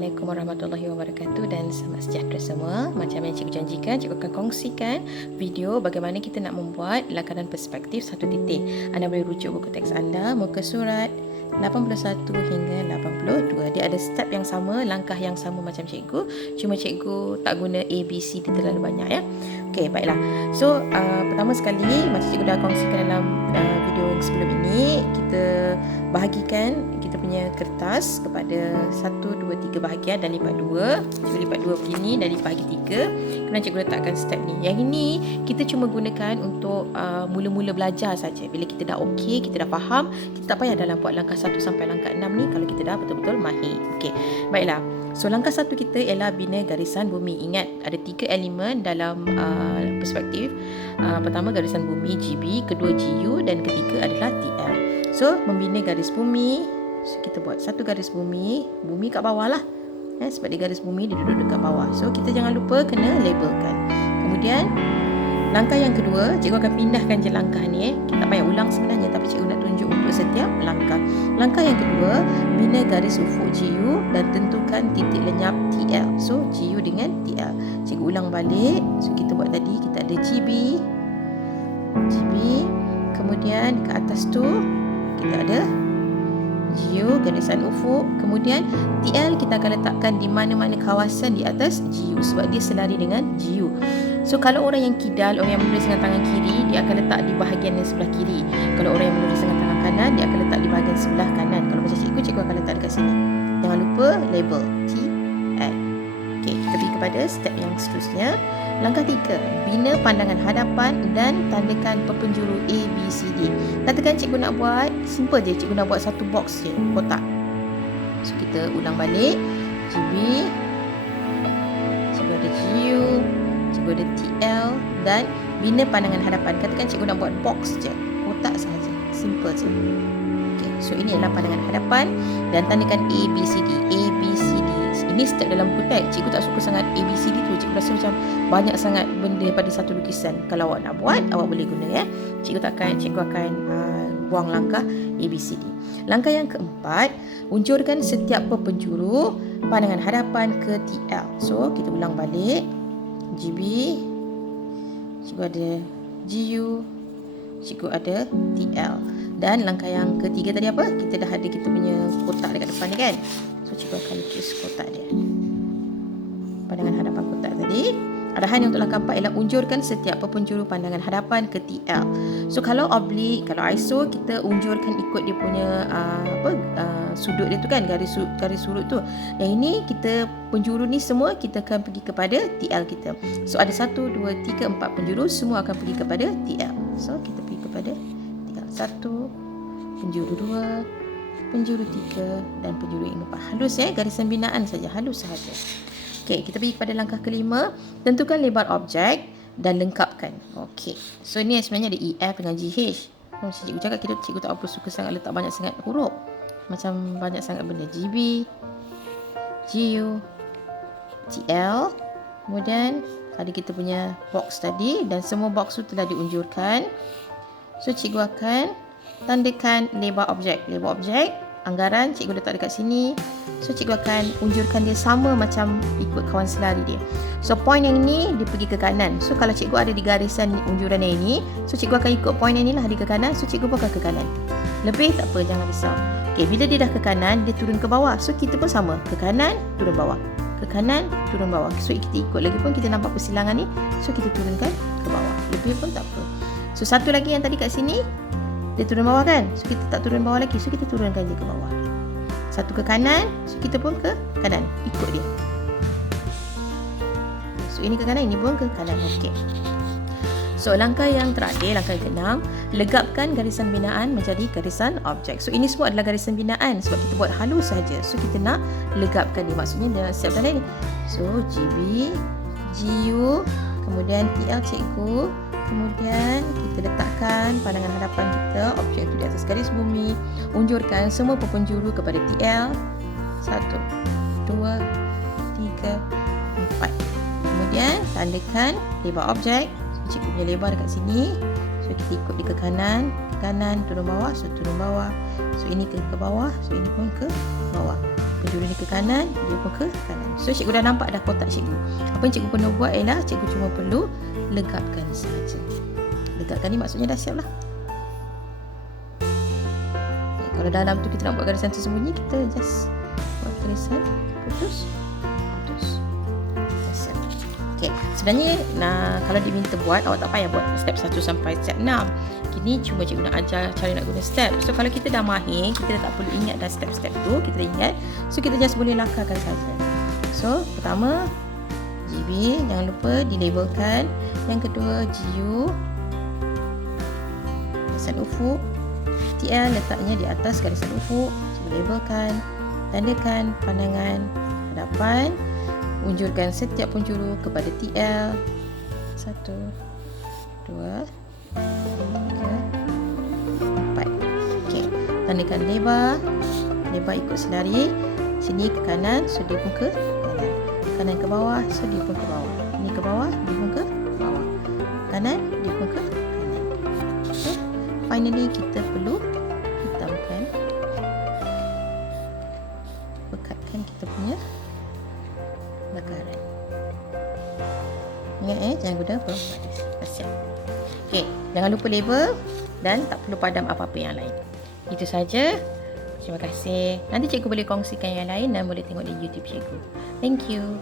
Assalamualaikum warahmatullahi wabarakatuh dan selamat sejahtera semua. Macam yang cikgu janjikan, cikgu akan kongsikan video bagaimana kita nak membuat lakaran perspektif satu titik. Anda boleh rujuk buku teks anda, muka surat 81 hingga 82. Dia ada step yang sama, langkah yang sama macam cikgu. Cuma cikgu tak guna A, B, C D terlalu banyak ya. Okey, baiklah. So, pertama sekali, macam cikgu dah kongsikan dalam video yang sebelum ini, kita bahagikan kita punya kertas kepada 1, 2, 3 bahagian dan lipat 2. Cikgu lipat 2 begini dan bahagi 3. Kemudian cikgu letakkan step ni. Yang ini kita cuma gunakan untuk mula-mula belajar saja. Bila kita dah okey, kita dah faham, kita tak payah dalam buat langkah 1 sampai langkah 6 ni kalau kita dah betul-betul mahir. Okey, baiklah. So, langkah 1 kita ialah bina garisan bumi. Ingat, ada 3 elemen dalam perspektif. Pertama, garisan bumi GB, kedua GU dan ketiga adalah TL. So, membina garis bumi. So, kita buat satu garis bumi. Bumi kat bawah lah. Sebab dia garis bumi, dia duduk dekat bawah. So, kita jangan lupa kena labelkan. Kemudian, langkah yang kedua, cikgu akan pindahkan je langkah ni. Kita tak payah ulang sebenarnya, tapi cikgu nak tunjuk untuk setiap langkah. Langkah yang kedua, bina garis ufuk GU dan tentukan titik lenyap TL. So, GU dengan TL. Cikgu ulang balik. So, kita buat tadi, kita ada GB. Kemudian dekat atas tu, kita ada GU, garisan ufuk. Kemudian TL kita akan letakkan di mana-mana kawasan di atas GU sebab dia selari dengan GU. So, kalau orang yang kidal, orang yang menulis dengan tangan kiri, dia akan letak di bahagian yang sebelah kiri. Kalau orang yang menulis dengan tangan kanan, dia akan letak di bahagian sebelah kanan. Kalau macam cikgu akan letak dekat sini. Jangan lupa label TL. Okey, kita pergi kepada step yang seterusnya. Langkah 3, bina pandangan hadapan dan tandakan penjuru A, B, C, D. Katakan cikgu nak buat, simple je, cikgu nak buat satu box je, kotak. So, kita ulang balik. GB, cikgu ada GU, cikgu ada TL dan bina pandangan hadapan. Katakan cikgu nak buat box je, kotak sahaja, simple je. Okay, so ini adalah pandangan hadapan dan tandakan A, B, C, D. A, B, C, D. Ini step dalam buku teks. Cikgu tak suka sangat A, B, C, D tu. Cikgu rasa macam banyak sangat benda daripada satu lukisan. Kalau awak nak buat, awak boleh guna ya. Cikgu akan buang langkah A, B, C, D. Langkah yang keempat, unjurkan setiap penjuru pandangan hadapan ke TL. So, kita ulang balik. GB, cikgu ada GU, cikgu ada TL. Dan langkah yang ketiga tadi apa? Kita dah ada kita punya kotak dekat depan ni kan. So, cikgu akan lukis kotak dia. Pandangan hadapan kotak tadi. Arahan yang untuk langkah 4 ialah unjurkan setiap penjuru pandangan hadapan ke TL. So, kalau oblique, kalau ISO, kita unjurkan ikut dia punya sudut dia tu kan, garis sudut tu. Yang ini kita penjuru ni semua kita akan pergi kepada TL kita. So, ada 1, 2, 3, 4 penjuru, semua akan pergi kepada TL. So, kita pergi kepada TL 1, penjuru 2, penjuru 3 dan penjuru yang 4. Halus garisan binaan saja, halus sahaja. Okey, kita pergi kepada langkah kelima, tentukan lebar objek dan lengkapkan. Okey. So, ni sebenarnya ada EF dengan GH. Macam cikgu cakap, cikgu tak apa suka sangat letak banyak sangat huruf. Macam banyak sangat benda. GB, GU, TL. Kemudian ada kita punya box tadi dan semua box tu telah diunjurkan. So, cikgu akan tandakan lebar objek. Lebar objek, anggaran cikgu letak dekat sini. So, cikgu akan unjurkan dia sama macam ikut kawan selari dia. So, point yang ini dia pergi ke kanan. So, kalau cikgu ada di garisan unjuran yang ini, so cikgu akan ikut point yang inilah dia ke kanan. So, cikgu pun akan ke kanan. Lebih tak apa, jangan risau. Okey, bila dia dah ke kanan, dia turun ke bawah. So, kita pun sama, ke kanan, turun bawah. Ke kanan, turun bawah. So, kita ikut lagi pun kita nampak persilangan ni. So, kita turunkan ke bawah. Lebih pun tak apa. So, satu lagi yang tadi kat sini, dia turun bawah kan? So, kita tak turun bawah lagi. So, kita turunkan je ke bawah. Satu ke kanan, so kita pun ke kanan. Ikut dia. So, ini ke kanan, ini pun ke kanan. Okey. So, langkah yang terakhir, langkah yang ke-6, legapkan garisan binaan menjadi garisan objek. So, ini semua adalah garisan binaan sebab kita buat halus saja. So, kita nak legapkan dia. Maksudnya dalam setiap tanda ni. So, GB, GU, kemudian TL cikgu. Kemudian kita letakkan pandangan hadapan kita, objek itu di atas garis bumi. Unjurkan semua penjuru kepada TL. 1, 2, 3, 4. Kemudian tandakan lebar objek. So, cikgu punya lebar dekat sini. So, kita ikut dia ke kanan, turun bawah. So, turun bawah. So, ini ke bawah. So, ini pun ke bawah. penjuru ni ke kanan, dia pun ke kanan. So cikgu dah nampak dah kotak cikgu. Apa yang cikgu perlu buat ialah cikgu cuma perlu legapkan sahaja. Legapkan ni maksudnya dah siap lah. Okay, kalau dalam tu kita nak buat garisan tersembunyi, kita just buat garisan putus. Dah siap. Okay, sebenarnya kalau diminta buat, awak tak payah buat step 1 sampai step 6. Kini cuma cikgu nak ajar cara nak guna step. So kalau kita dah mahir, kita dah tak perlu ingat dah step-step tu, kita dah ingat. So kita just boleh lakarkan saja. So pertama GB, jangan lupa dilabelkan. Yang kedua GU, garisan ufuk. TL letaknya di atas garisan ufuk. Cuba labelkan, tandakan pandangan hadapan, unjurkan setiap penjuru kepada TL. 1, 2, 3, 4. Okey, tandakan lebar ikut selari. Sini ke kanan, so dia pun ke kanan. Kanan ke bawah, so dia pun ke bawah. Ini ke bawah, dia pun ke bawah. Kanan, dia pun ke kanan. Okay. Finally, kita perlu hitamkan, bekatkan kita punya lakaran. Ingat jangan guna berbaris. Dah siap. Okey, jangan lupa label dan tak perlu padam apa-apa yang lain. Itu saja. Terima kasih. Nanti cikgu boleh kongsikan yang lain dan boleh tengok di YouTube cikgu. Thank you.